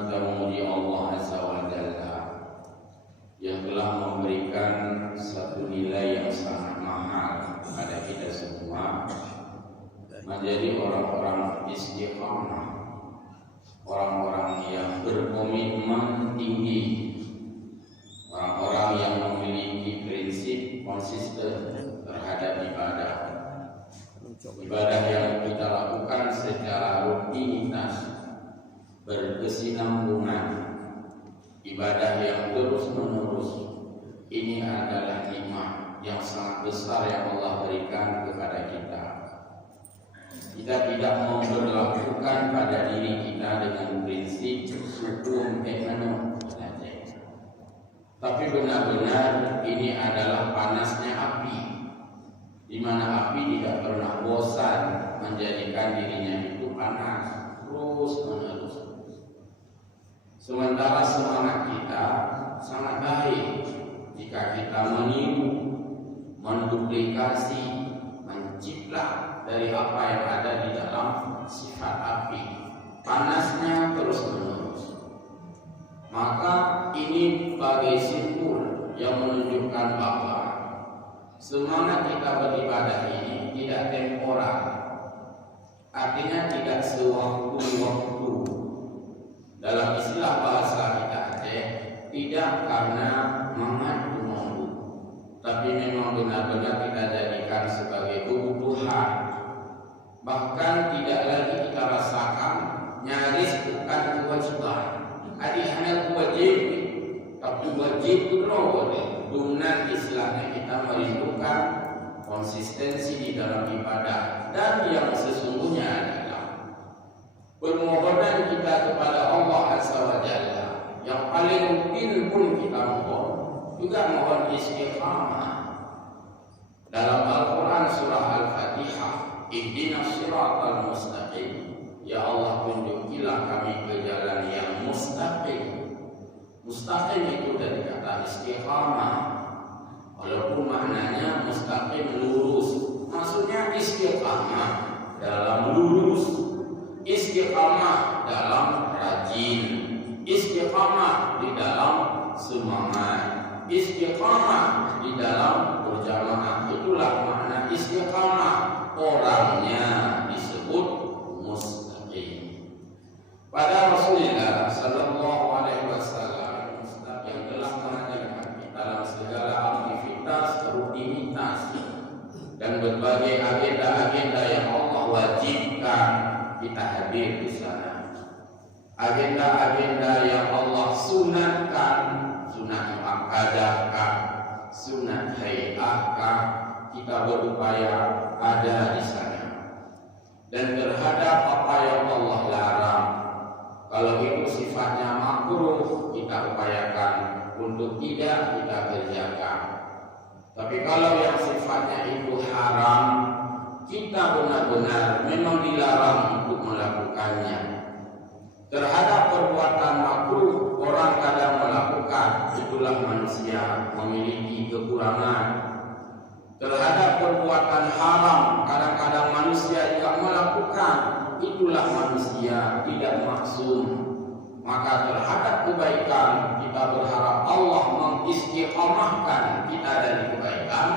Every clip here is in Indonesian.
kita memuji Allah Azza wa Jalla yang telah memberikan satu nilai yang sangat mahal kepada kita semua, menjadi orang-orang istiqamah, orang-orang yang berkomitmen tinggi, orang-orang yang memiliki prinsip konsisten terhadap ibadah. Ibadah yang kita lakukan secara rutinitas, berkesinambungan, ibadah yang terus menerus. Ini adalah nikmat yang sangat besar yang Allah berikan kepada kita. Kita tidak memperlakukan pada diri kita dengan prinsip sukum ekmanu, tapi benar-benar ini adalah panasnya api, di mana api tidak pernah bosan menjadikan dirinya itu panas terus menerus. Sementara semangat kita sangat baik jika kita meniru, menduplikasi, menciplak dari apa yang ada di dalam sifat api, panasnya terus menerus. Maka ini bagai simpul yang menunjukkan bahwa semangat kita beribadah ini tidak temporer, artinya tidak sewaktu-waktu. Dalam istilah bahasa kita Aceh, tidak karena mengantuk, tapi memang benar-benar kita jadikan sebagai kebutuhan. Bahkan tidak lagi kita rasakan, nyaris bukan kewajiban. Hanya wajib, tapi wajib itu dengan istilahnya kita merindukan konsistensi di dalam ibadah, dan yang sesungguhnya adalah permohonan kita kepada Allah Azza wa Jalla yang paling mungkin pun kita mohon juga mohon istiqamah. Dalam Al-Quran surah Al-Fatihah, ihdinas siratal mustaqim, ya Allah tunjukilah kami ke jalan yang mustaqim. Mustaqim itu dari kata istiqamah, walaupun maknanya mustaqim lurus, maksudnya istiqamah dalam lurus, istiqamah dalam rajin, istiqamah di dalam semangat, istiqamah di dalam berjamaah. Itulah makna istiqamah. Orangnya disebut mustaqim. Pada Rasulullah Sallallahu Alaihi Wasallam yang telah mengajarkan kita dalam segala aktivitas, rutinitas, dan berbagai agenda-agenda yang Allah wajibkan kita hadir di sana. Agenda-agenda yang Allah sunatkan, sunat muakkadahkan, sunat hayatkan, kita berupaya ada di sana. Dan terhadap apa yang Allah larang, kalau itu sifatnya makruh, kita upayakan untuk tidak kita kerjakan. Tapi kalau yang sifatnya itu haram, kita benar-benar memang dilarang untuk melakukannya. Terhadap perbuatan makruh, orang kadang melakukan, itulah manusia memiliki kekurangan. Terhadap perbuatan haram, kadang-kadang manusia juga melakukan, itulah manusia tidak maksum. Maka terhadap kebaikan, kita berharap Allah mengistiqamahkan kita dari kebaikan,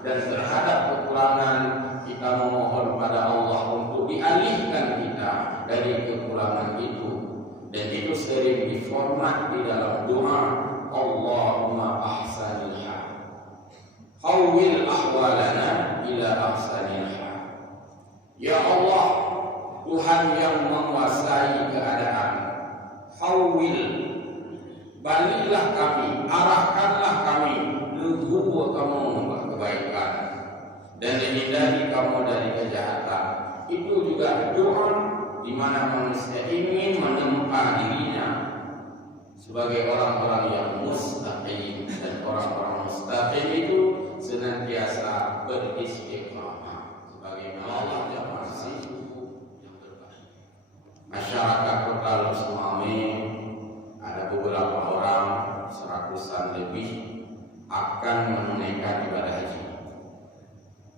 dan terhadap kekurangan, kita memohon pada Allah untuk dialihkan kita dari kekurangan itu. Dan itu sering diformat di dalam doa, Allahumma ahsanil hal, hawwil ahwalana ila ahsanil hal. Ya Allah, Tuhan yang menguasai keadaan, hawwil, baliklah kami, arahkanlah kami menuju kamu kebaikan, dan hindari kamu dari kejahatan. Itu juga doa di mana manusia ingin menemukan dirinya sebagai orang-orang yang mustaqim, dan orang-orang mustaqim itu senantiasa beristiqamah sebagaimana Allah yang masih yang terbaik. Masyarakat Kota Lusmami ada beberapa orang, 100-an lebih, akan menunaikan ibadah haji.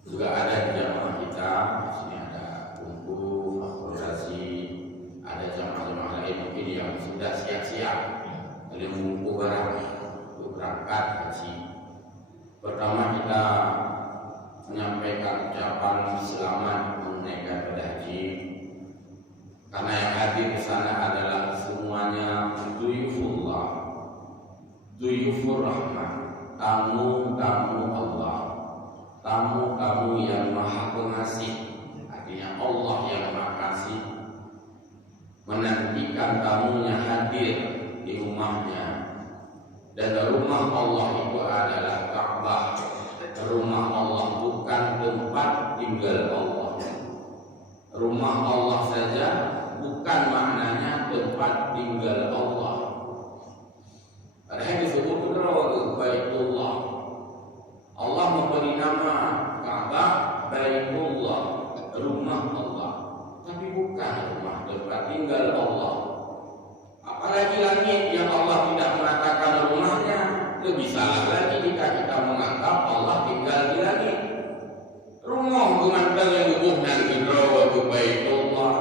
Juga ada di jamaah kita, di sini ada Bungku, Fakultasi, ada jamaah-jamaah lain mungkin yang sudah siap-siap oleh mengumpul barang untuk berangkat haji. Pertama kita menyampaikan ucapan selamat menunaikan ibadah haji, karena yang hadir di sana adalah semuanya duyufullah, duyufur rahman, tamu-tamu Allah, tamu-tamu yang maha pengasih. Artinya Allah yang maha kasih menantikan tamunya hadir di rumahnya. Dan rumah Allah itu adalah Ka'bah. Rumah Allah bukan tempat tinggal Allah. Rumah Allah saja bukan maknanya tempat tinggal Allah. Padahal disebut Baitullah. Allah memberi nama Ka'bah Baitullah, rumah Allah, tapi bukan rumah tempat tinggal Allah. Apalagi langit yang Allah tidak mengatakan rumahnya, lebih salah lagi jika kita menganggap Allah tinggal di langit. Rumah gumantar yang hubungan gedrowa ke Baitullah,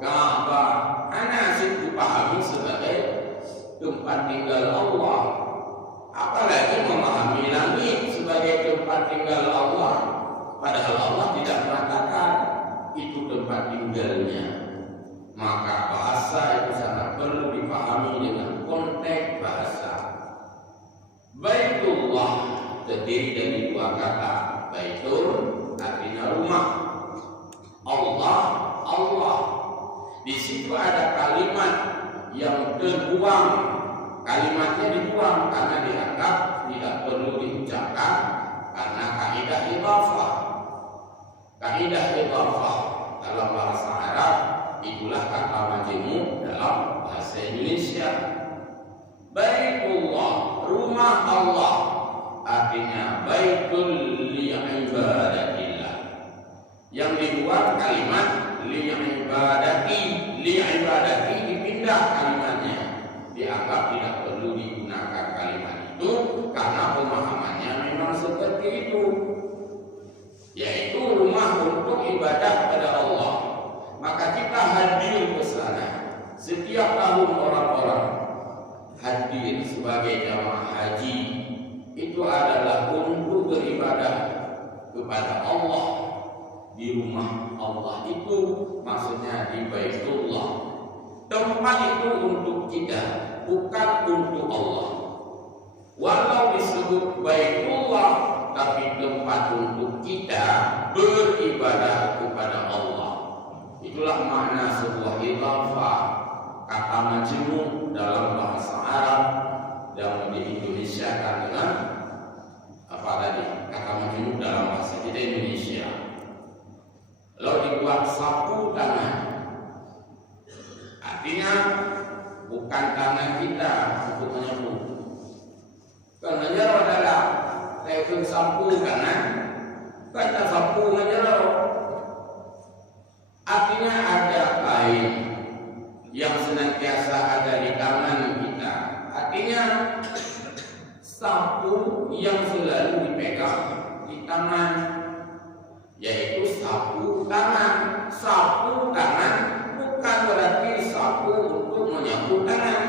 Ka'bah, anasib dipahami sebagai tempat tinggal Allah. Apalagi memahami langit sebagai tempat tinggal Allah, padahal Allah tidak mengatakan itu tempat tinggalnya. Maka bahasa itu sangat perlu dipahami dengan konteks bahasa. Baitullah terdiri dari dua kata. Baitul artinya rumah, Allah, Allah. Di situ ada kalimat yang terbuang, kalimatnya dibuang karena dianggap tidak perlu diucapkan karena kaidah idhafah. Kaidah idhafah dalam bahasa Arab itulah kata majmuk dalam bahasa Indonesia. Baitullah, rumah Allah, artinya baitul li'ibadatillah. Yang dibuang kalimat li'ibadati, li'ibadati dipindah kalimatnya, dianggap tidak perlu digunakan kalimat itu karena pemahamannya memang seperti itu, yaitu rumah untuk ibadah pada Allah. Maka kita hadir ke sana. Setiap tahun orang-orang hadir sebagai jamaah haji itu adalah untuk beribadah kepada Allah di rumah Allah, itu maksudnya di Baitullah. Tempat itu untuk kita, bukan untuk Allah. Walau disebut Baitullah, tapi tempat untuk kita beribadah kepada Allah. Itulah makna sebuah idhafah, kata majmuk dalam bahasa Arab yang diindonesiakan dengan apa tadi? Kata majmuk dalam bahasa kita Indonesia. Lalu dibuat sapu tangan, artinya bukan tangan kita untuk menyapu. Karena nyerau adalah telepon sapu kanan, kata sapu menyerau. Artinya ada kain yang senantiasa ada di tangan kita. Artinya sapu yang selalu dipegang di tangan, yaitu sapu tangan. Sapu tangan bukan berarti sapu untuk menyapu tangan.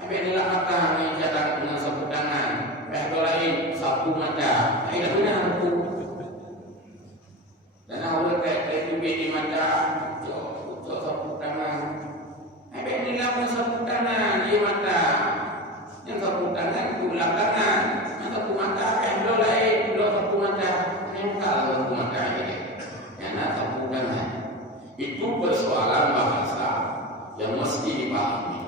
Apa inilah kata yang jatah dengan sapu tangan. Lain sapu mata. Tidak benar aku. Dan awal kayak di mata, untuk sapu tangan. Apa inilah sapu tangan di mata. Yang sapu tangan itu belakangan. Yang sapu mata yang lain, sapu mata. Yang kalau sapu mata ini, yang sapu tangan. Itu persoalan bahasa yang mesti dipahami.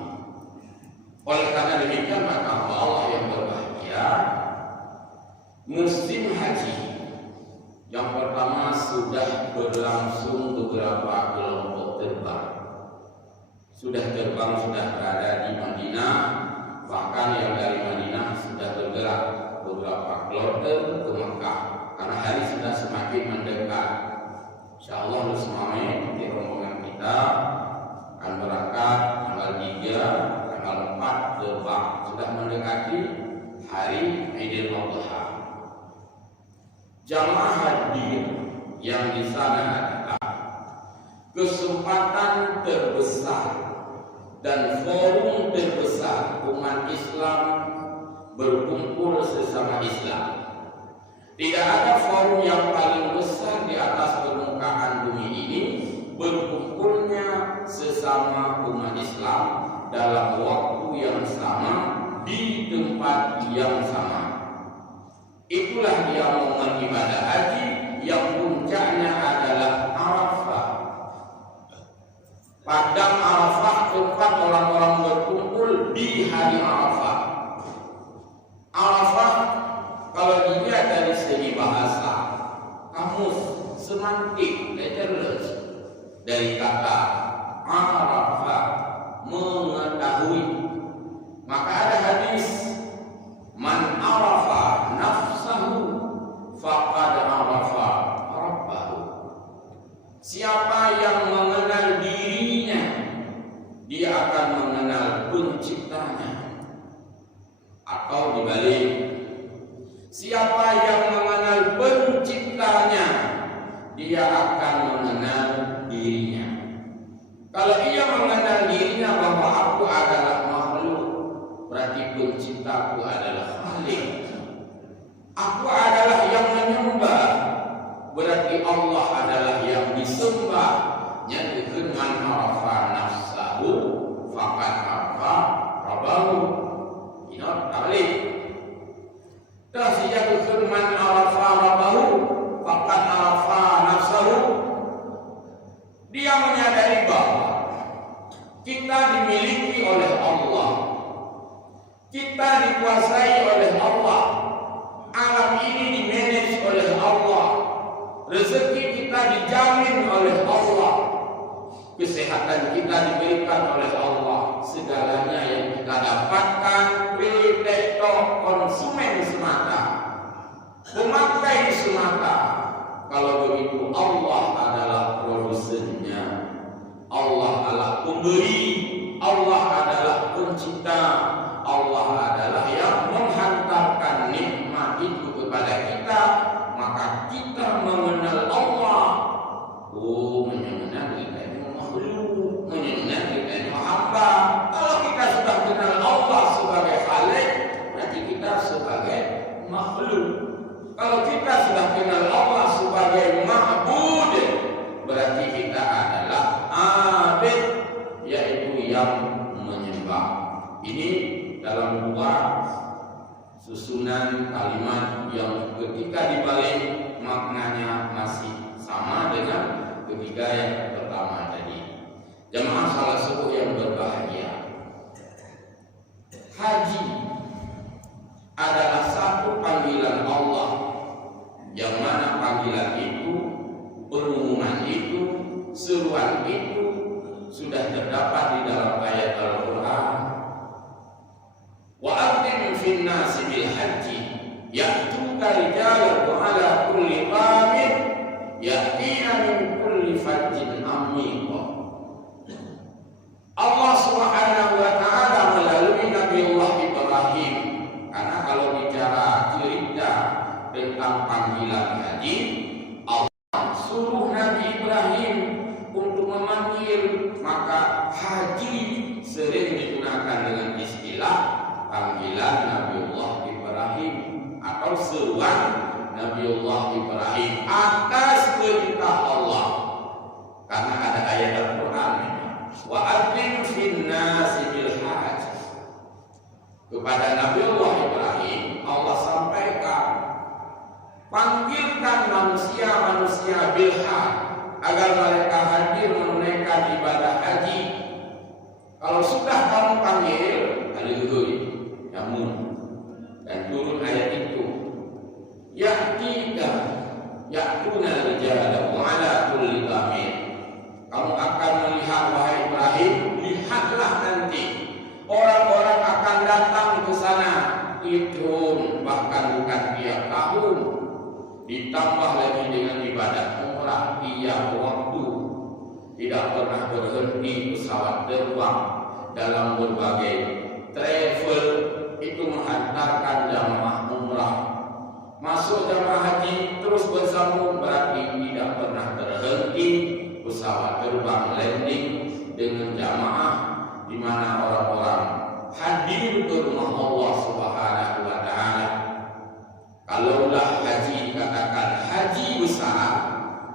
Oleh karena demikian maka Allah yang berbahagia, musim haji yang pertama sudah berlangsung beberapa kelompok terbang. Sudah terbang, sudah berada di Madinah. Bahkan yang dari Madinah sudah bergerak beberapa kloter ke Mekah, karena hari sudah semakin mendekat. Insyaallah Rusmame di rombongan kita akan berangkat tanggal 3, tanggal 4 terbang. Sudah mendekati hari Idul Adha. Jamaah hadir yang di sana adalah kesempatan terbesar dan forum terbesar umat Islam berkumpul sesama Islam. Tidak ada forum yang paling besar di atas permukaan bumi ini berkumpulnya sesama umat Islam dalam waktu yang sama di tempat yang sama. Itulah dia momen ibadah haji yang puncaknya adalah Arafah. Padang Arafah tempat orang-orang berkumpul di hari Arafah. Arafah kalau dilihat dari segi bahasa, kamus, semantik, literasi dari kata Arafah, mengetahui. Maka ada hadis, man arafa nafsahu faqad arafa rabbahu. Siapa yang mengenal dirinya, dia akan mengenal penciptanya. Atau dibalik, siapa yang mengenal penciptanya, dia akan mengenal dirinya. Kalau ia mengenal dirinya bahwa aku adalah makhluk, berarti penciptaku adalah Khalik. Aku adalah yang menyembah, berarti Allah adalah yang disembah. Yang dengan arafa nafsahu faqad arafa rabbahu. Ingat balik. Dah sejak firman arafa rabbahu faqad arafa nafsahu, dia menyadari bahwa kita dimiliki oleh Allah, kita dikuasai oleh Allah, alam ini dimanage oleh Allah, rezeki kita dijamin oleh Allah, kesehatan kita diberikan oleh Allah, segalanya yang kita dapatkan pretektor konsumen semata, pemakai semata. Kalau begitu Allah adalah produsennya, Allah adalah pemberi, Allah adalah pencipta, Allah adalah yang menghantarkan nikmat itu kepada kita. Maka kita mengenal Allah. Oh, mengenal kita ini makhluk, mengenal kita ini hamba. Kalau kita sudah kenal Allah sebagai Khalik, berarti kita sebagai makhluk. Kalau kita sudah kenal Allah sebagai ma'bud, berarti kita adalah abid, yaitu yang menyembah. Ini dalam dua susunan kalimat yang ketika dibalik maknanya masih sama dengan ketiga yang pertama tadi. Jemaah salat subuh yang berbahagia, haji adalah satu panggilan Allah, yang mana panggilan itu, pengumuman itu, seruan itu sudah terdapat di dalam ayat Al-Quran. Wa adzim fin nasi bil haji ya'tuka rijalan wa ala kulli qamin ya'tina min kulli fajjin amiq. Allah Subhanahu wa taala melalui Nabi Allah Ibrahim, karena kalau bicara cerita tentang panggilan haji, Allah suruh Nabi Ibrahim untuk memanggil, maka haji sering digunakan dengan istilah panggilan Nabiullah Ibrahim atau seruan Nabiullah Ibrahim atas perintah Allah, karena ada ayat Al-Quran, wa adzim fin nasi bil hajj. Kepada Nabiullah Ibrahim Allah sampaikan, panggilkan manusia-manusia bil hajj, agar mereka hadir menunaikan ibadah haji. Kalau sudah kamu panggil, haleluya, namun dan turun ayat itu, ya'tuna rijalan wa ala kulli qamin. Kamu akan melihat, wahai Ibrahim, lihatlah nanti orang-orang akan datang ke sana, itu bahkan bukan tiap tahun, ditambah lagi dengan ibadah umrah tiap waktu, tidak pernah berhenti pesawat terbang dalam berbagai travel itu menghantarkan jamaah umrah. Masuk jamaah haji terus bersambung, berarti tidak pernah berhenti pesawat terbang landing dengan jamaah di mana orang-orang hadir ke rumah Allah Subhanahu wa taala. Kalaulah haji dikatakan haji besar,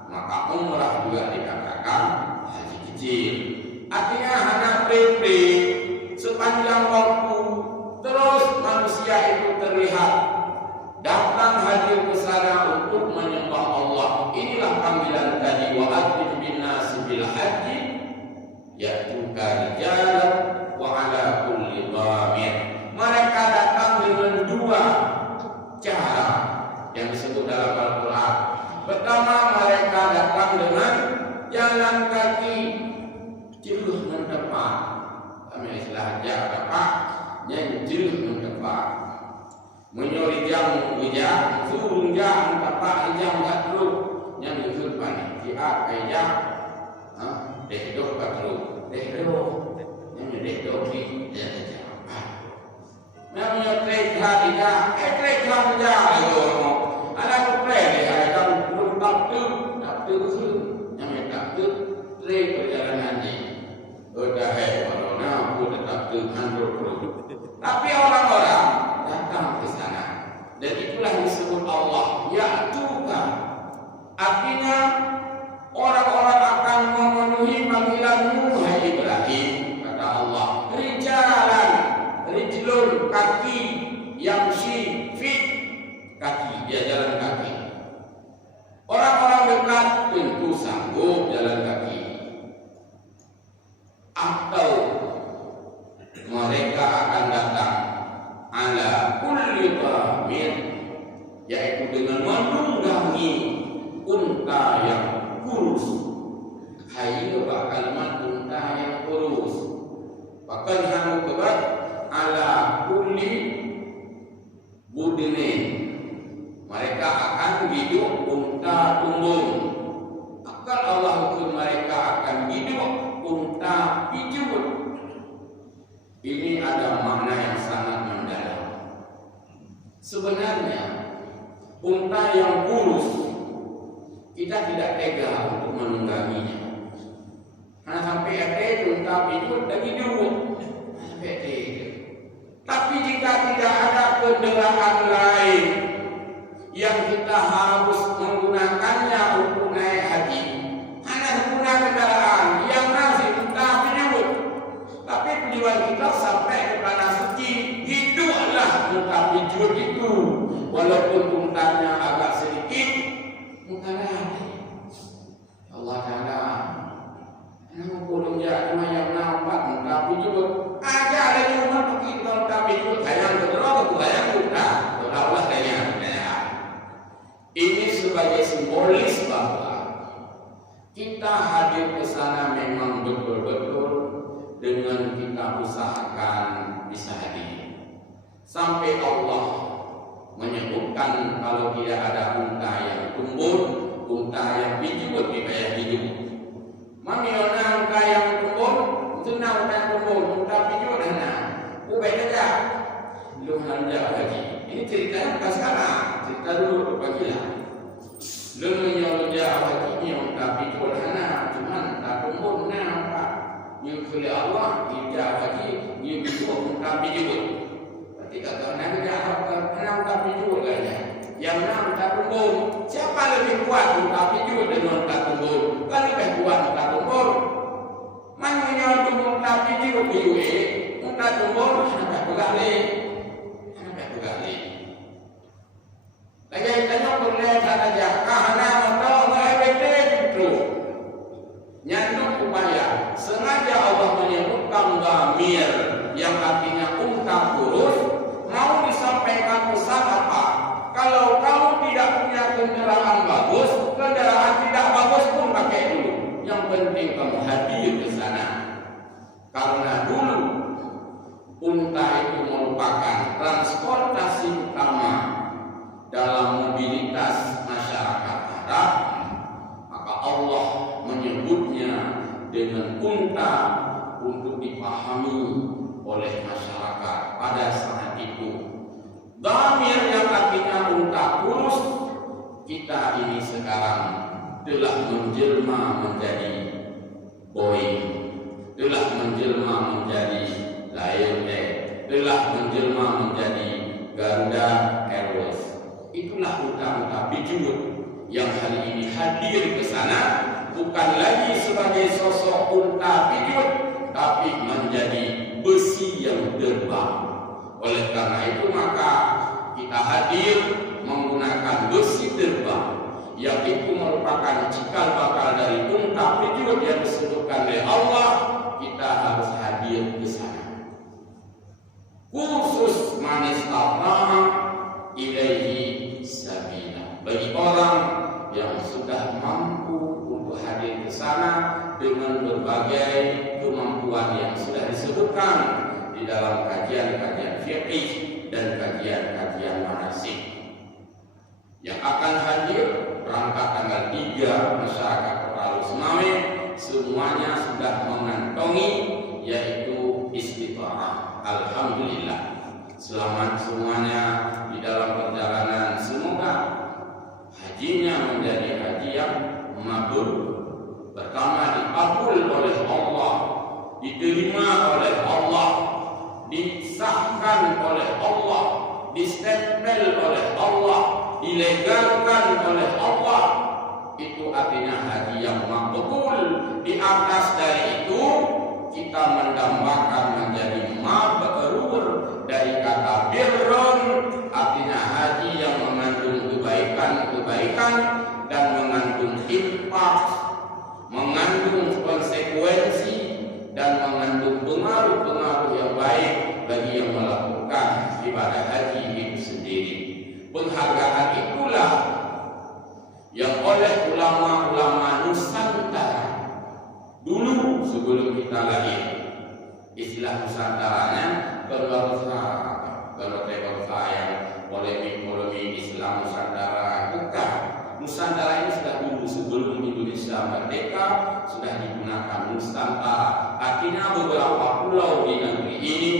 maka umrah juga dikatakan haji kecil. Artinya hanya pre sepanjang waktu terus manusia itu terlihat datang hadir ke sana untuk menyembah Allah. Inilah panggilan tadi, wa adzin bin nasi bil haji ya'tuka rijalan wa ala kulli dhamir. Mereka datang dengan dua cara yang disebut dalam Al-Quran. Pertama, mereka datang dengan jalan kaki, jeruh mendepak. Kami istilah jarak yang jeruh mendepak. Menyorijang ujang, surung jang, tapak ijang katru, yang dihurpan siap kaya, dehdo katru, dehdo, yang dehdo ki, namanya trekha ijang, trekha ijang, anak trek dia, yang belum taktu sur, yang taktu trek perjalanan ini, udah corona, udah taktu handuk. Tapi orang-orang datang ke sana, dan itulah disebut Allah ya'tuka. Artinya orang-orang akan memenuhi panggilanmu, hai Ibrahim, kata Allah. Rijalan, rijlun, kaki, yang fit, kaki, dia jalan kaki. Orang-orang dekat tentu sanggup jalan kaki. Atau mereka akan datang ala kulli dhamir, yaitu dengan menunggangi unta yang kurus. Hayo kalimat unta yang kurus. Bahkan hamu kebat ala kulli budinin, mereka akan hidup unta tumbung. Akan Allah hukum mereka akan hidup unta hijau. Ini ada makna yang sangat mendalam. Sebenarnya unta yang kurus kita tidak tega untuk menungganginya. Karena sampai ada unta hijau dan hidup. Tapi jika tidak ada kendaraan lain yang kita harus menggunakannya untuk naik haji, hanya menggunakan kendaraan yang nasi unta hijau. Tapi tujuan kita sampai ke tanah suci, hiduplah unta hijau itu, walaupun untanya agak sedikit, untanya Allah Taala. Yang belum jadi yang nampak unta hijau, ada lagi umat begitu unta hijau, sayang betul, sayang unta, Allah sayang. Ini sebagai simbolis bahwa kita hadir ke sana memang betul-betul dengan kita usahakan bisa hadir. Sampai Allah menyebutkan kalau tidak ada unta yang tumbuh, unta yang hijau dibayar hidup. Mamiona unta yang tumbuh, unta yang tumbuh, unta hijau dana. Ubay saja, belum hanja lagi. Ini ceritanya bukan sekarang, cerita dulu bagilah. Belum jauh lagi unta hijau dana, cuman tak tumbuh nampak. Yang oleh Allah tidak lagi yang itu unta hijau. Ketika Nabi Muhammad unta hijau katanya, yang unta tumbuh. Siapa lebih kuat unta hijau dengan unta tumbuh? Kan lebih kuat unta tumbuh. Mana tumbuh unta hijau biue, unta tumbuh sampai bergali. Lagi tanya boleh saja karena motor nggak itu nyanduk upaya sengaja Allah menyebutkan gamir yang artinya unta kurus. Mau disampaikan pesan apa? Kalau kamu tidak punya kendaraan bagus, kendaraan tidak bagus pun pakai dulu. Yang penting kamu hadir ke sana. Karena dulu unta itu merupakan transportasi utama dalam mobilitas masyarakat Arab, maka Allah menyebutnya dengan unta untuk dipahami oleh masyarakat pada saat itu. Dhamir yang artinya unta kurus, kita ini sekarang telah menjelma menjadi Boeing, telah menjelma menjadi Lion Air, telah menjelma menjadi Garuda Airways. Itulah unta-unta Peugeot yang hari ini hadir ke sana bukan lagi sebagai sosok unta Peugeot, tapi menjadi besi yang terbang. Oleh karena itu maka kita hadir menggunakan besi terbang, yang itu merupakan cikal bakal dari unta Peugeot yang disebutkan oleh Allah. Kita harus hadir ke sana. Khusus manistata ilaihi sabila, bagi orang yang sudah mampu untuk hadir ke sana dengan berbagai kemampuan yang sudah disebutkan di dalam kajian-kajian fikih dan kajian-kajian manasik. Yang akan hadir berangkat tanggal 3 masyarakat Kota Lusmawe semuanya sudah mengantongi yaitu istitharah. Alhamdulillah, selamat semuanya di dalam perjalanan. Semoga hajinya menjadi haji yang mabrur, pertama dikabul oleh Allah, diterima oleh Allah, disahkan oleh Allah, distempel oleh Allah, dilegalkan oleh Allah. Itu artinya haji yang makbul. Di atas dari itu kita mendambakan menjadi mabrur dari kata birrun, artinya haji yang mengandung kebaikan-kebaikan dan mengandung impact, mengandung konsekuensi dan mengandung pengaruh-pengaruh yang baik bagi yang melakukan ibadah haji itu sendiri. Penghargaan itulah yang oleh ulama-ulama Nusantara dulu sebelum kita lahir. Istilah Nusantaranya kalau yang polemik Islam Nusantara, bukan. Nusantara ini sudah dulu sebelum Indonesia merdeka sudah digunakan Nusantara. Artinya beberapa pulau di negeri ini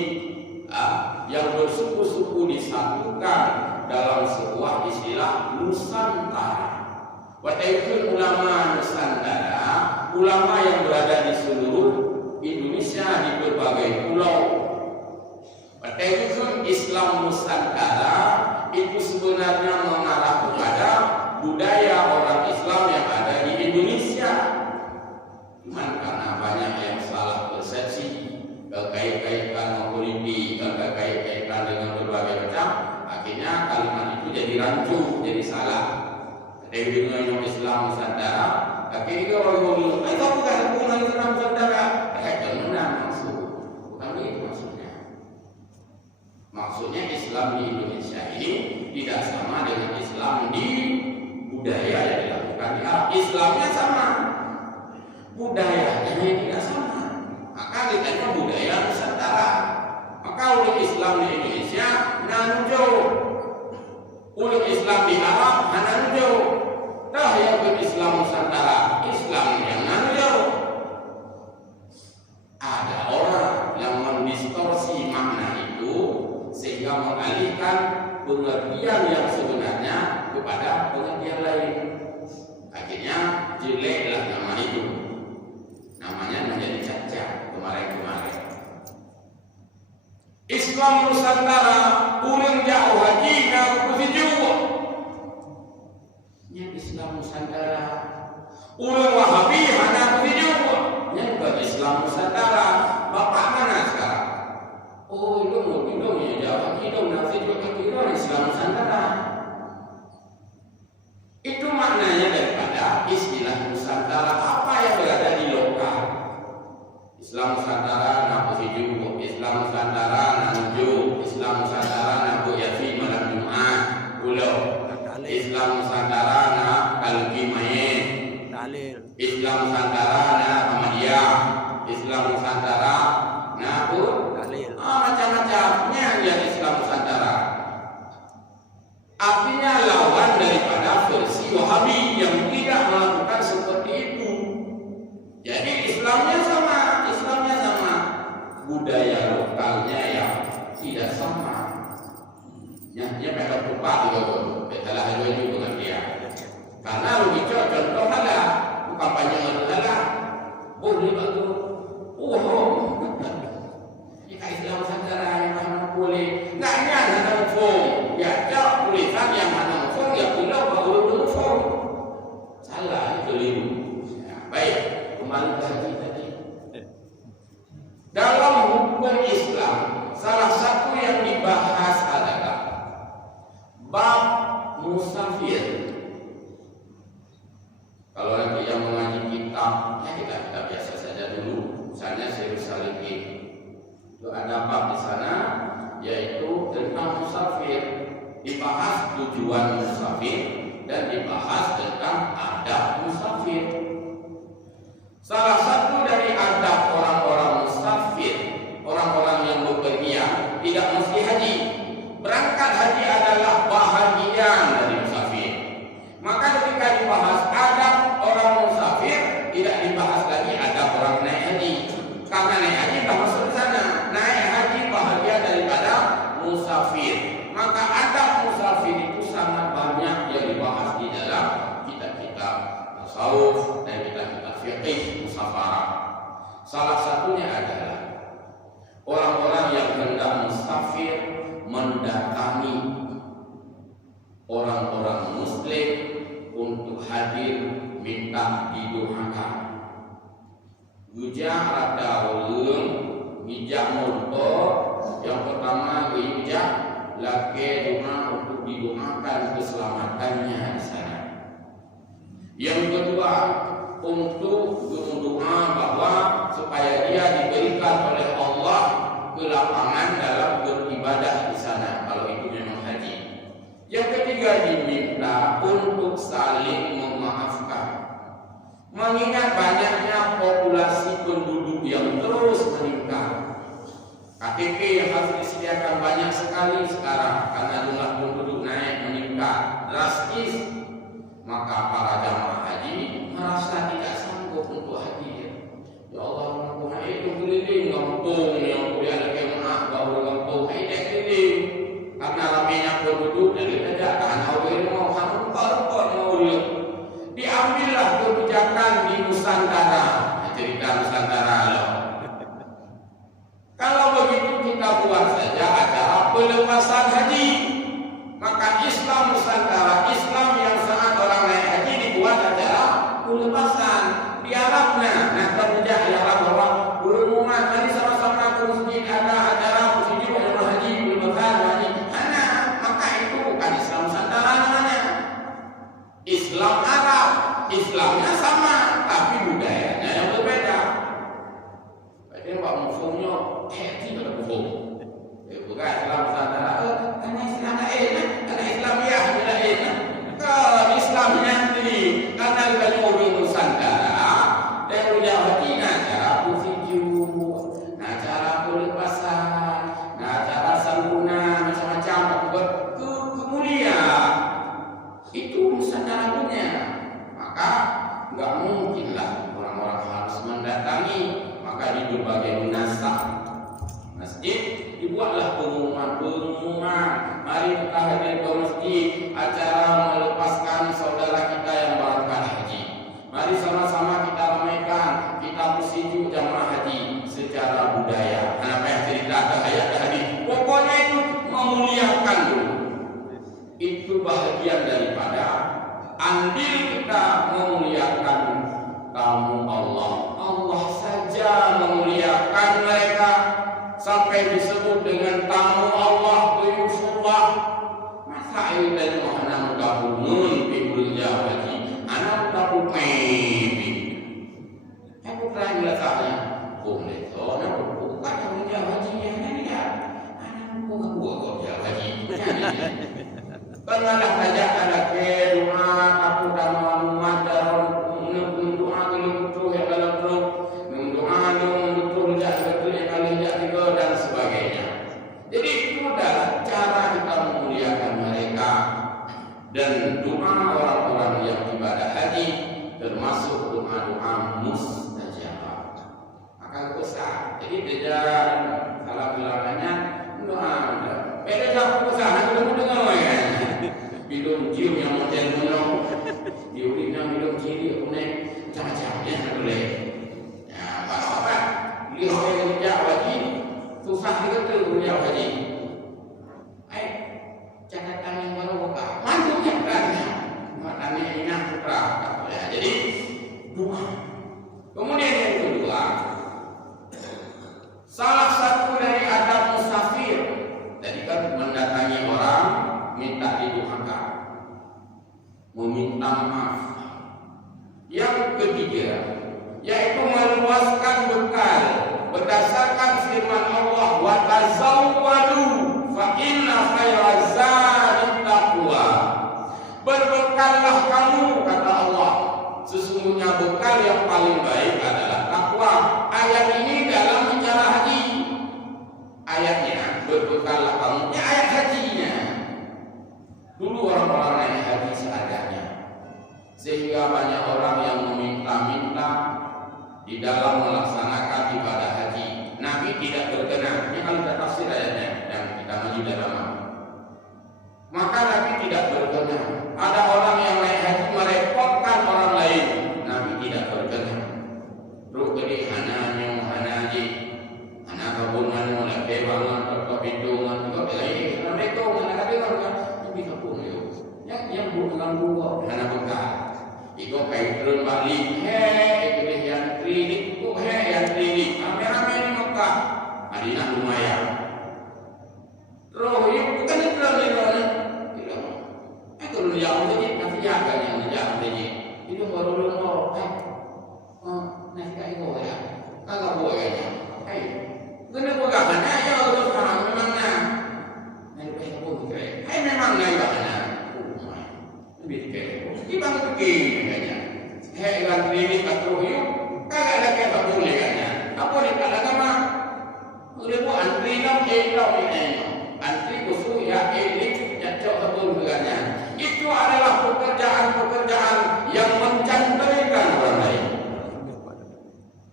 yang bersuku-suku disatukan dalam sebuah istilah Nusantara. Walaupun ulama Nusantara, ulama yang berada di seluruh Indonesia di berbagai pulau. Walaupun Islam Nusantara itu sebenarnya mengarah kepada budaya orang Islam yang ada di Indonesia. Cuman karena banyak yang salah persepsi, kait-kaitan politik, kait-kaitan dengan berbagai macam, akhirnya kalimat itu jadi rancu, jadi salah. Dengan Islam Nusantara, akhirnya orang ngomong, itu bukan hubungan Islam Nusantara. Benar maksud, bukan itu maksudnya. Maksudnya Islam di Indonesia ini tidak sama dengan Islam di budaya yang dilakukan di Arab. Islamnya sama, budayanya tidak sama. Maka ditanya budaya Nusantara. Maka umat Islam di Indonesia nanjo, umat Islam di Arab nanjo. Dah yang berislam Nusantara, Islam yang nanjo. Ada orang yang mendistorsi makna itu sehingga mengalihkan pengertian yang sebenarnya kepada pengertian lain. Akhirnya jeleklah nama itu. Namanya menjadi cacat kemarin-kemarin. Islam Nusantara urang jauh haji na kusijuwa. Nya Islam Nusantara urang Wahabi hana kusijuwa. Nya bukan Islam Nusantara. Bapak mana sekarang? Oh, itu mau dong ya jauh haji dong nasi juga kira Islam Nusantara. Itu maknanya daripada istilah Nusantara apa yang berada di lokal. Islam Nusantara na kusijuwa, Islam Nusantara na nuju, Islam Nusantara na bu yasin malam Jumat, pulau. Islam Nusantara na kalki main, Islam Nusantara na Ahmadiyah, Islam Nusantara na bu macam-macamnya yang Islam Nusantara. Artinya lawan daripada versi Wahabi yang tidak melakukan seperti itu. Jadi Islamnya sama, budaya lokalnya yang tidak sama. Dia mereka lupa juga, betalah hal ini bukan dia. Karena lebih contoh adalah bukan panjang adalah boleh bagus. bohong. Jika Islam Nusantara yang mana boleh, nggak ada mufhum. Ya, ada tulisan yang mana mufhum, ya pulau baru mufhum. Salah, keliru. Ya, baik, kembali ke haji tadi. Dalam hukum Islam, salah satu yang dibahas adalah bab musafir. Kalau lagi yang mengaji kitab, ya kita biasa saja dulu. Misalnya Syekh Salihin, itu ada bab di sana, yaitu tentang musafir. Dibahas tujuan musafir dan dibahas tentang adab musafir. Salah satu dari adab orang-orang musafir, orang-orang yang bepergian, tidak mesti haji. Berangkat haji adalah bahagian dari musafir. Maka ketika dibahas adab orang musafir, tidak dibahas lagi adab orang naik haji. Karena naik haji tak masuk di sana. Naik haji bahagian daripada musafir. Maka adab musafir itu sangat banyak yang dibahas di dalam kitab-kitab tasawuf dan kitab-kitab fiqih musafarah. Salah satunya adalah orang-orang yang hendak musafir mendatangi orang-orang muslim untuk hadir minta didoakan. Bijak rada ulun, bijak motor. Yang pertama bijak laki doa untuk didoakan keselamatannya di sana. Yang kedua untuk berdoa bahwa supaya dia diberikan oleh Allah kelapangan dalam beribadah di sana kalau itu memang haji. Yang ketiga diminta untuk saling memaafkan. Mengingat banyaknya populasi penduduk yang terus meningkat. KTP yang harus disediakan banyak sekali sekarang karena jumlah penduduk naik meningkat drastis. Maka para jamaah haji merasa tidak sanggup untuk hadir. Ya Allah, aku itu keliling kampung yang boleh ada kemah baru kampung ini keliling karena ramainya penduduk dari tidak tahan awal mau hampir mau lihat. Diambillah kebijakan di Nusantara. Cerita Nusantara loh. Kalau begitu kita buat saja acara pelepasan haji. Maka Islam Nusantara, Islam yang saat orang naik haji dibuat acara pelepasan. Di Arabnya, nah kerja di Arab bahwa berumuman tadi sama-sama ke masjid ada acara masjid orang haji pelepasan haji. Mana? Maka itu bukan Islam Nusantara namanya. Islam Arab, Islamnya sama, tapi budayanya yang berbeda. Jadi Pak Mufumnya, tidak ada Mufum. Bukan Islam Nusantara, karena Islam karena Islamiyah tidak enak. Kalau Islamnya ini, karena bukan orang Nusantara, dan udah begini acara musiju, acara pelepasan, acara santunan, macam-macam, buat kemuliaan. Itu Nusantara punya. Maka nggak mungkinlah orang-orang harus mendatangi. Maka di berbagai munasabah masjid dibuatlah pengumuman. Mari kita hadir ke masjid acara melepaskan saudara kita yang berangkat haji. Mari sama-sama kita ramaikan, kita musiju jamaah haji secara budaya. Kenapa yang cerita ada ayat hadis? Pokoknya itu memuliakan dulu. Itu bahagian daripada andil kita memuliakan tamu Allah. Allah saja memuliakan mereka sampai disebut dengan tamu Allah, duyufullah. Masa itu dari mana mudahunun bibul jawaji, anak tahu maybe. Aku pernah jelasnya, boleh so, nak bukan tamu jawaji yang ini ya, anak bukan buat jawaji. Pengalah saja ada ke rumah aku dan Muhammad dalam doa betul yang dalam doa betul yang kali tiga dan sebagainya. Jadi itu adalah cara kita memuliakan mereka dan doa orang-orang yang ibadah haji termasuk doa-doa mustajabah. Maka besar. Jadi tidak salah bilangannya doa. Beda tak besar kita dengar ya. Minum cium yang modern menong, diurinnya minum ciri, kemudian macam-macam ya boleh. Ya apa-apa, dia beliau haji. Catatan yang baru buka. Mantu hebatnya. Matanya ingat putra. Jadi dua. Kemudian yang kedua, salah satu dari adab musafir. Jadi kan mendatangi orang minta didoakan, meminta maaf. Yang ketiga, yaitu meluaskan bekal berdasarkan firman Allah, wa tazawwadu fa inna khairaz zadi taqwa. Berbekallah kamu, kata Allah, sesungguhnya bekal yang paling baik adalah takwa. Ayat ini dalam bicara haji. Ayatnya berbekallah kamu, ya ayat hajinya. Dulu orang-orang naik haji seadanya, sehingga banyak orang yang meminta-minta di dalam melaksanakan ibadah haji. Nabi tidak berkenan. Ini kalau kita tafsir ayatnya yang kita ngaji dalam. Maka Nabi tidak berkenan. Ada orang yang naik haji merepotkan orang lain. Nabi tidak berkenan. Ruh gede hananya hanaji, anak kabun manu lagi bangun atau hidungan juga lagi. Mereka mana kata orang ini kabun yo. Yang bukan buat anak bekal. Iko kayak turun balik, itu deh yang klinik, yang klinik. Rame-rame di Mekah, Madinah lumayan. Roh itu bukan itu lagi loh. Turun jauh saja, nanti jaga yang jauh saja. Itu baru dulu naik kayak gue ya, kagak boleh ya. Kena pegangan aja terus orang memang naik kayak gue. Memang naik bahana. Lebih kayak kita begini kayaknya. Ikan klinik atau yuk, kagak ada kayak tak boleh kayaknya. Apa nih pada kama? Udah bu antri nom ini. Antri khusus ya ini nyacok sebelum kayaknya. Itu adalah pekerjaan-pekerjaan yang mencantaikan orang lain.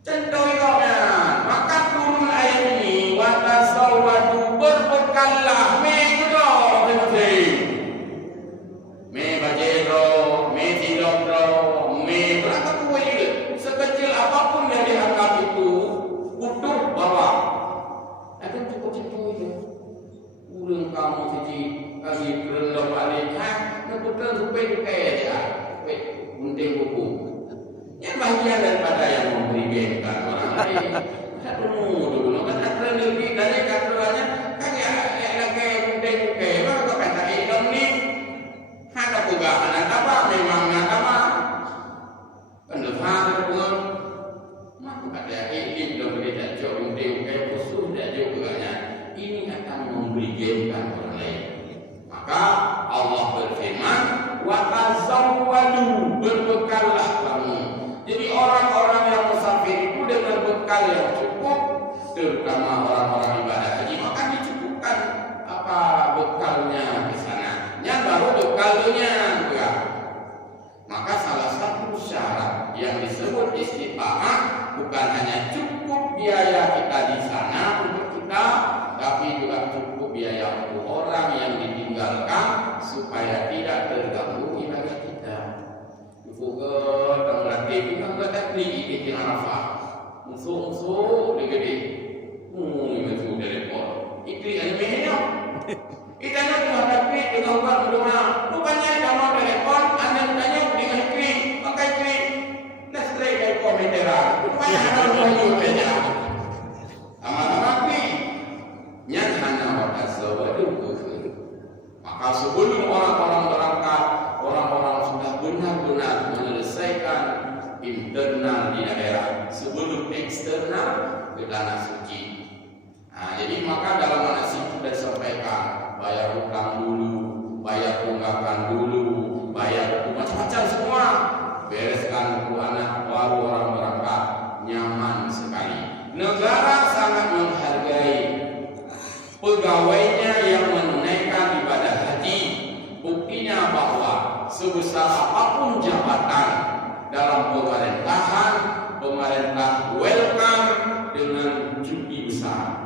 Contohnya, maka turun ayat ini, wa tasawwadu, berbekallah sekecil apapun yang dianggap itu butuh bawa. Itu cukup itu. Ulun kamu siji kasih rendah balik, kebetulan supaya kayak ya, gunting buku. Yang bahagian daripada yang memberi bentar orang lain. Satu dulu, kan ada lebih dari katanya, kan ya kayak gunting kayak apa kata idom ni, ada pegangan apa memang apa. Pendaftar pun, maka ada ini belum kita jauh kayak khusus dan juga ini akan memberikan orang lain. Maka Allah berfirman, wa tazawwadu, berbekallah kamu. Jadi orang-orang yang musafir itu dengan bekal yang cukup, terutama orang-orang ibadah haji, maka dicukupkan apa bekalnya di sana. Yang baru bekalnya juga. Maka salah satu syarat yang disebut istiqamah bukan hanya cukup biaya kita di sana untuk kita, tapi juga cukup biaya untuk orang yang ditinggalkan supaya tidak terganggu ibadah kita. Fuga berarti kita berarti di Arafah. Musuh gede. Itu dari pol. Itu anehnya. Kita nak menghadapi dengan orang berdoa. Rupanya kamu telepon, anda tanya dengan kiri, pakai kiri. Nestle dari komentar. Rupanya ada orang saja. Sama-sama kiri. Yang hanya waktu sewadu. Maka sebelum orang-orang berangkat, orang-orang sudah benar-benar menyelesaikan internal di daerah sebelum eksternal ke tanah suci. Jadi maka dalam manasik sudah disampaikan bayar hutang dulu, bayar tunggakan dulu, bayar macam-macam semua, bereskan buku anak baru orang berangkat, nyaman sekali. Negara sangat menghargai pegawainya yang menunaikan ibadah haji. Buktinya bahwa sebesar apapun jabatan dalam pemerintahan, pemerintah welcome dengan cuti besar.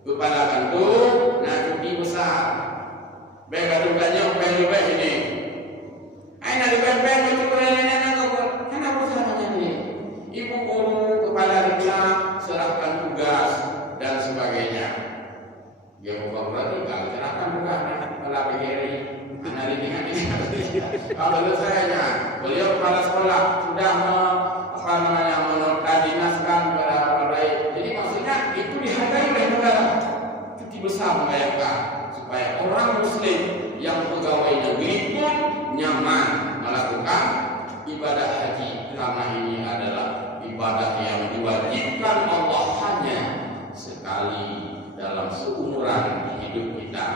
Kepala kantor, cuti besar. Baik adukanya upaya ini. Aina dipen-pen itu nenek kan apa salahnya ini? Ibu guru, kepala desa serahkan tugas dan sebagainya. Ya bukan berarti kalau silakan bukan kalau BRI analitiknya ini. Kalau saya beliau kepala sekolah sudah mengkoordinasikan kepada lain. Jadi maksudnya itu dihargai oleh negara. Cuti besar membayangkan supaya orang Muslim yang pegawai negeri pun nyaman melakukan ibadah haji, karena ini adalah ibadah yang diwajibkan Allah hanya sekali dalam seumuran hidup kita.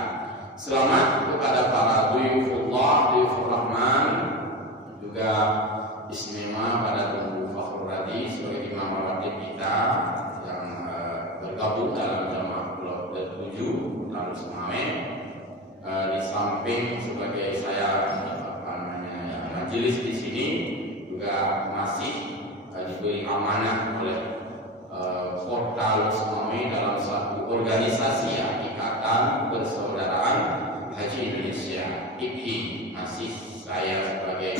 Selamat kepada para dhuyufullah, dhuyufur rahman, juga istimewa pada Tunggu Fakhrul Radhi sebagai imam rawatib kita yang bergabung dalam jamaah Pulau 7 lalu Semawen. Di samping sebagai saya majelis di sini juga masih diberi amanah oleh Portal Semawen dalam satu organisasi Ikatan Persaudaraan Haji Indonesia (IPHI). Masih saya sebagai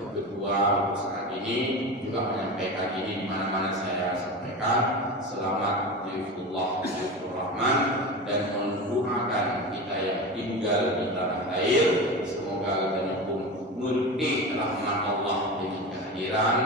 ketua saat ini juga menyampaikan ini di mana-mana saya sampaikan. Selamat Dhuyufullah Dhuyufur Rahman, dan mendoakan kita yang tinggal di tanah air semoga kita pun murni rahmat Allah dengan kehadiran